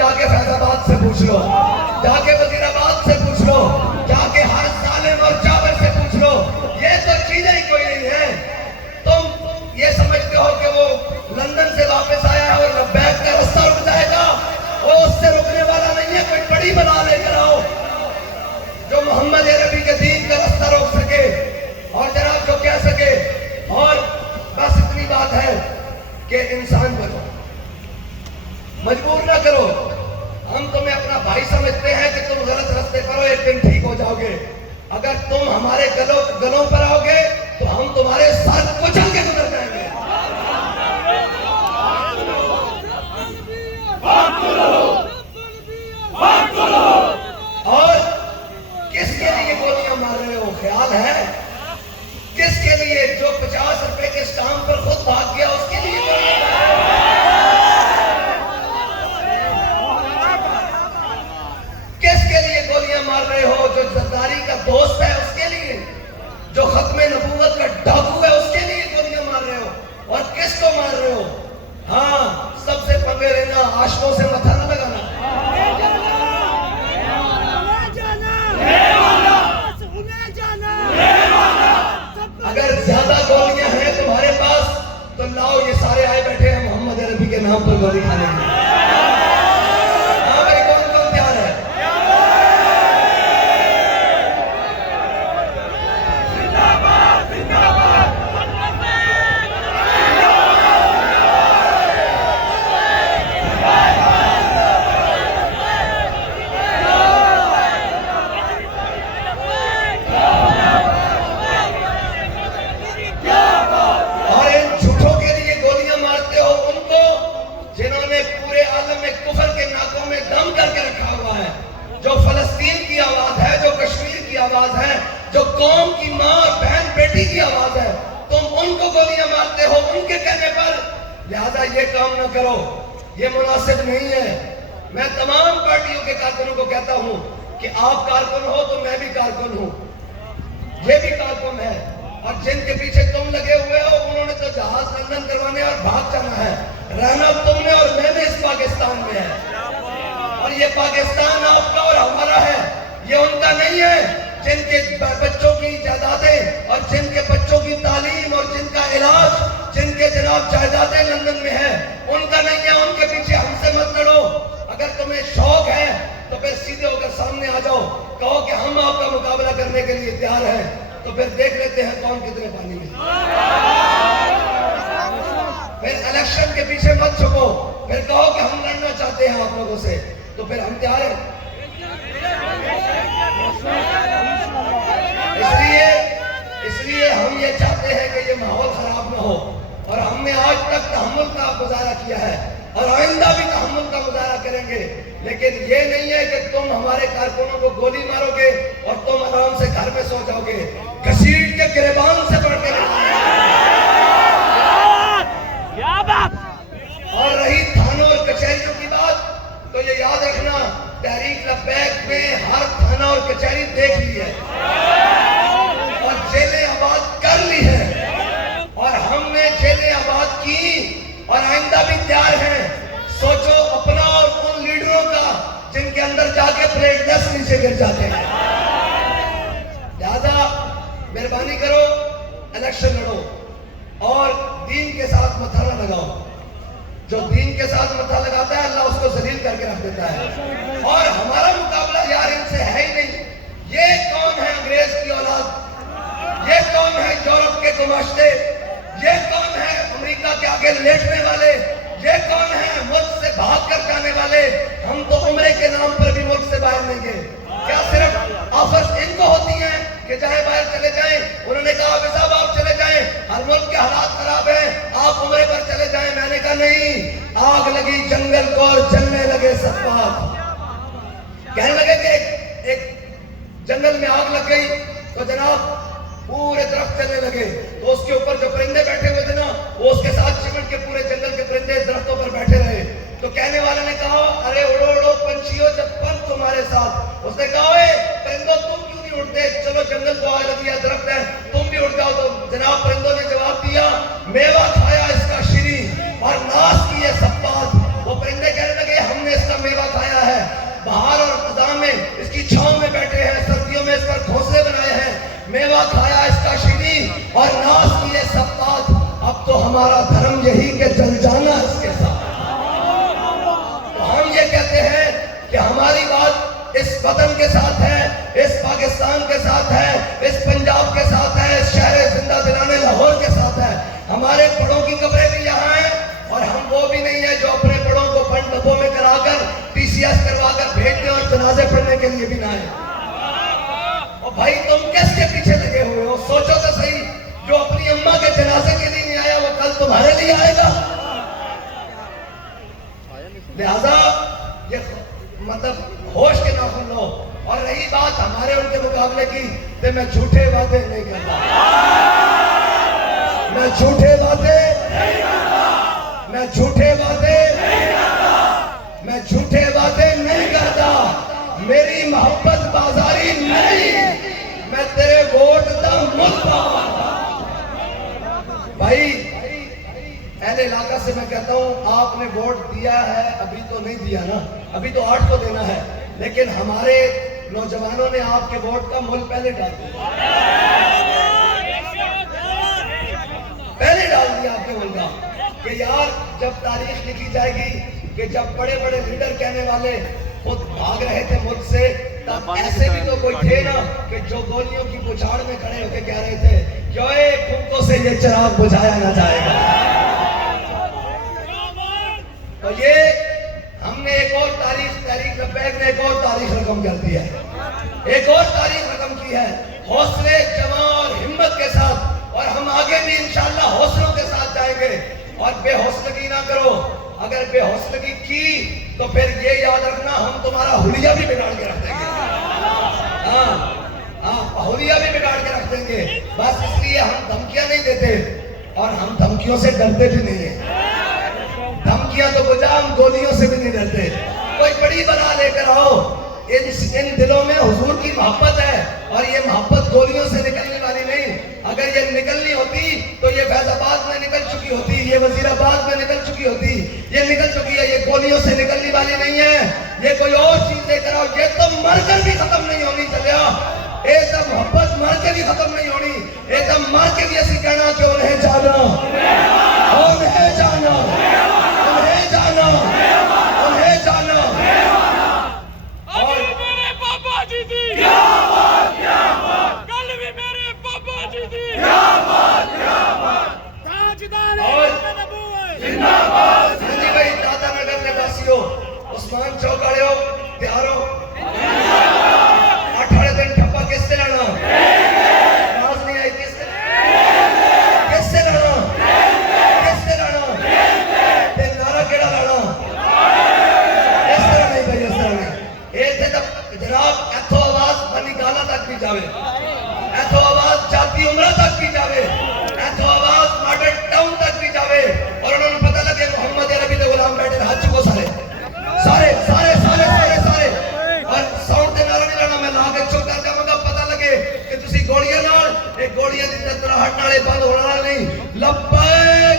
जाके फैजाबाद से पूछ लो, जाके वजीराबाद से पूछ लो, जाके हर सालेम और चावल से पूछ लो, ये तो चीजें ही कोई नहीं है। तुम ये समझते हो कि वो लंदन से वापस आया है और लब्बैक का रास्ता रुक जाएगा, वो उससे रुकने वाला नहीं है। कोई बड़ी बना लेकर आओ जो मोहम्मद अरबी के दीन का रास्ता रोक सके और जनाब जो कह सके। और बस इतनी बात है कि इंसान बनो, मजबूर ना करो। हम तुम्हें अपना भाई समझते हैं कि तुम गलत रास्ते पर हो, एक दिन ठीक हो जाओगे। अगर तुम हमारे गलों पर आओगे तो हम तुम्हारे साथ कुचल के गुजर जाएंगे। और किसके लिए गोलियां मार रहे हो, ख्याल है? किसके लिए? जो 50 रुपए के स्टाम्प पर खुद भाग गया उसके लिए? किसके लिए गोलियां मार रहे हो? जो जरदारी का दोस्त है उसके लिए? जो खत्मे नबूवत का डाकू है उसके लिए गोलियां मार रहे हो? और किसको मार रहे हो? हाँ, सबसे पंगे लेना, आशिकों से मथा न लगाना। अगर ज्यादा गोलियां हैं तुम्हारे पास तो लाओ, ये सारे आए बैठे हैं मोहम्मद अरबी के नाम पर गोली खाने के। हाँ भाई, कौन कौन तैयार है? जो फलस्तीन की आवाज है, जो कश्मीर की आवाज है, जो कौम की माँ बहन बेटी की आवाज है, तुम उनको गोलियां मारते हो उनके कहने पर। लिहाजा ये काम ना करो, ये मुनासिब नहीं है। मैं तमाम पार्टियों के कारकुनों को कहता हूं कि आप कारकुन हो तो मैं भी कारकुन हूं, ये भी कारकुन है। और जिनके पीछे तुम लगे हुए हो उन्होंने तो जहाज लंदन करवाने और भाग जाना है। रहना तुमने और मैंने इस पाकिस्तान में है, और ये पाकिस्तान आपका और हमारा है, ये उनका नहीं है। जिनके बच्चों की जायदादें और जिनके बच्चों की तालीम और जिनका इलाज, जिनके जनाब जायदादें लंदन में है, उनका नहीं है। उनके पीछे हमसे मत लड़ो। अगर तुम्हें शौक है तो फिर सीधे होकर सामने आ जाओ, कहो कि हम आपका मुकाबला करने के लिए तैयार हैं, तो फिर देख लेते हैं कौन कितने पानी में। फिर इलेक्शन के पीछे मत छुपो, फिर कहो कि हम लड़ना चाहते हैं आप लोगों से, तो फिर हम तैयार हैं। इसलिए हम ये चाहते हैं कि ये माहौल खराब ना हो, और हमने आज तक तहम्मुल का गुजारा किया है और आइंदा भी तहम्मुल का गुजारा करेंगे। लेकिन ये नहीं है कि तुम हमारे कारकुनों को गोली मारोगे और तुम आराम से घर में सो जाओगे। घसीट के गिरबान से बढ़ के और रही थानों और कचहरियों की बात, तो ये याद रखना, तहरीक लब्बैक में हर थाना और कचहरी देख ली है और जेलें आबाद कर ली है, और हमने जेलें आबाद की और आइंदा भी तैयार हैं। सोचो अपना और उन लीडरों का जिनके अंदर जाके प्लेट 10 नीचे गिर जाते हैं। लिहाजा मेहरबानी करो, इलेक्शन लड़ो और दीन के साथ मथा न लगाओ। जो दीन के साथ मथा लगाता है अल्लाह उसको जलील करके रख देता है। और हमारा मुकाबला यार इनसे है ही नहीं। ये कौन है अंग्रेज की औलाद, ये कौन है यूरोप के गुमाश्ते, ये कौन है अमेरिका के आगे लेटने वाले, ये कौन है मुल्क से भाग कर जाने वाले। हम तो उम्रे के नाम पर भी मुल्क से बाहर नहीं गए। क्या सिर्फ ऑफर्स इनको होती हैं कि चाहे बाहर चले जाएं? उन्होंने कहा कि साहब आप चले जाएं, हर मुल्क के हालात खराब हैं, आप उम्रे पर चले जाएं। मैंने कहा नहीं, आग लगी जंगल को और जलने लगे सब बात। कहने लगे कि एक जंगल में आग लग गई तो जनाब पूरे दरख्त चलने लगे, तो उसके ऊपर जो परिंदे बैठे हुए थे ना, वो उसके साथ चिमट के पूरे जंगल के परिंदे दरख्तों पर बैठे रहे। तो कहने वाले ने कहा अरे उड़ो उड़ो पंछियों जब पंख तुम्हारे साथ। उसने कहा परिंदों तुम क्यों नहीं उड़ते, चलो जंगल को आग लगी है, दरख्त है, तुम भी उड़ जाओ। तो जनाब परिंदों ने जवाब दिया मेवा खाया इसका शीरी और नाश की है सब बात। वो परिंदे कहने लगे हमने इसका मेवा हमारा धर्म यही कि जल जाना इसके साथ। तो हम ये कहते हैं कि हमारी बात इस वतन के साथ है, इस पाकिस्तान के साथ है, इस पंजाब के साथ है, इस शहर जिंदा दिलाने लाहौर के साथ है। हमारे बड़ों की कब्रें भी यहाँ हैं और हम वो भी नहीं है जो अपने बड़ों को फंड डब्बों में कराकर TCS करवाकर भेज दें और जनाजे पढ़ने के लिए भी ना है। और भाई तुम किसके पीछे लगे हुए हो? सोचो तो सही, जो अपनी अम्मा के जनाजे के लिए नहीं आया वो कल तुम्हारे लिए आएगा। लिहाजा ये मतलब होश के नाखून लो। और रही बात हमारे उनके मुकाबले की, तो मैं झूठे वादे नहीं करता, मैं झूठे वादे मैं झूठे वादे मैं झूठे वादे नहीं करता। मेरी मोहब्बत बाजारी नहीं, मैं तेरे वोट का मुद्दा। भाई अहले इलाका से मैं कहता हूं, आपने वोट दिया है, अभी तो नहीं दिया ना, अभी तो 8 को देना है, लेकिन हमारे नौजवानों ने आपके वोट का मुल्ल पहले डाल दिया, पहले डाल दिया आपके मुल्क का। कि यार जब तारीख लिखी जाएगी कि जब बड़े बड़े लीडर कहने वाले खुद भाग रहे थे मुल्क से, तब ऐसे भी तो कोई थे ना कि जो गोलियों की बुछाड़ में खड़े होकर कह रहे थे क्यों फूकों से ये चिराग बुझाया ना जाएगा। तो ये हमने एक और तारीख लब्बैक ने एक और तारीख रकम कर दी है, एक और तारीख रकम की है, हौसले जमा और हिम्मत के साथ। और हम आगे भी इंशाअल्लाह हौसलों के साथ जाएंगे। और बेहौसलगी ना करो, अगर बेहौसलगी की तो फिर ये याद रखना हम तुम्हारा हुलिया भी बिगाड़ के रख देंगे। हाँ, हुलिया भी बिगाड़ के रख देंगे। बस इसलिए हम धमकियां नहीं देते और हम धमकियों से डरते भी नहीं है। धमकियां तो बुझा, हम गोलियों से भी नहीं डरते। कोई बड़ी बना लेकर आओ, इन दिलों में हुजूर की मोहब्बत है और ये मोहब्बत गोलियों से निकलने वाली नहीं। अगर ये निकलनी होती तो ये फैजाबाद में निकल चुकी होती, ये वजीराबाद में निकल चुकी होती, ये निकल चुकी है। ये गोलियों से निकलने वाली नहीं है, ये कोई और चीज लेकर आओ। ये तो मरकर भी खत्म नहीं होनी चलिया, ये सब मोहब्बत मर के भी खत्म नहीं होनी। ये सब मर के भी ऐसी कहना कि उन्हें जाना, उन्हें जाना, उन्हें जाना, उन्हें जाना। उस्मान चौक वाले हो, तैयार हो? 18 दिन ठप्पा किससे लड़ना? आवाज नहीं आई, किससे लड़ना? किससे लड़ना? नारा केड़ा लड़ना? इस तरह नहीं भाई, इस तरह नहीं। ये थे तब जनाब एथो आवाज बनी गाला तक भी जावे, एथो आवाज जाती उमरा तक भी जावे, एथो आवाज मॉडर्न टाउन तक भी जावे। और उन्होंने पता लगे मोहम्मद अरबी के गुलाम बैठे हाथ चुको सारे सारे सारे सारे सारे सारे और साउंड के नारा नहीं लाना। मैं ला के चुप कर जाऊंगा, पता लगे कि तुसी गोलियां नाल, एक गोलियां दी तरह हट नाले बंद होना नहीं। लब्बैक